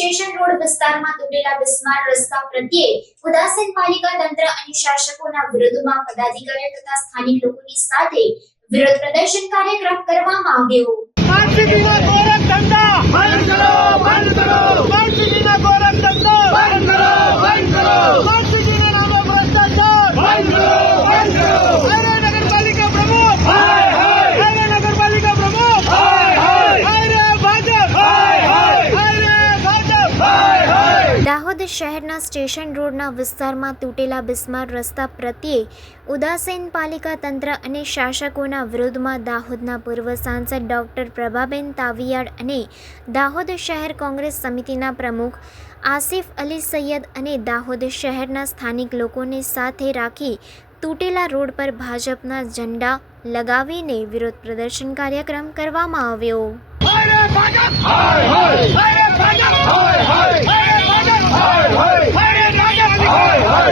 Station road વિસ્તારમાં તૂટેલા બિસ્માર રસ્તા પ્રત્યે ઉદાસીન પાલિકા તંત્ર અને શાસકોના વિરોધમાં પદાધિકારીઓ તથા સ્થાનિક લોકોની સાથે વિરોધ પ્રદર્શન કાર્યક્રમ કરવામાં આવ્યો। માનસિકના ગોરખ ધંધા બંધ કરો, બંધ કરો। માનસિકના ગોરખ ધંધા બંધ કરો, બંધ કરો। માનસિકના નામે ભ્રષ્ટાચાર બંધ કરો, બંધ કરો। અરે નગરપાલિકા પ્રમુખ હાય હાય, અરે નગરપાલિકા પ્રમુખ હાય હાય, અરે ભાજપ હાય હાય, અરે ભાજપ હાય હાય। દાહોદ શહેરના સ્ટેશન રોડના વિસ્તારમાં તૂટેલા બિસ્માર રસ્તા પ્રત્યે ઉદાસીન પાલિકા તંત્ર અને શાસકોના વિરોધમાં દાહોદના પૂર્વ સાંસદ ડોક્ટર પ્રભાબેન તાવિયાડ અને દાહોદ શહેર કોંગ્રેસ સમિતિના પ્રમુખ આસિફ અલી સૈયદ અને દાહોદ શહેરના સ્થાનિક લોકોને સાથે રાખી તૂટેલા રોડ પર ભાજપના ઝંડા લગાવીને વિરોધ પ્રદર્શન કાર્યક્રમ કરવામાં આવ્યો। અરે ભાજપ હાય હાય, અરે ભાજપ હાય હાય, અરે ભાજપ હાય હાય, અરે ભાજપ હાય હાય।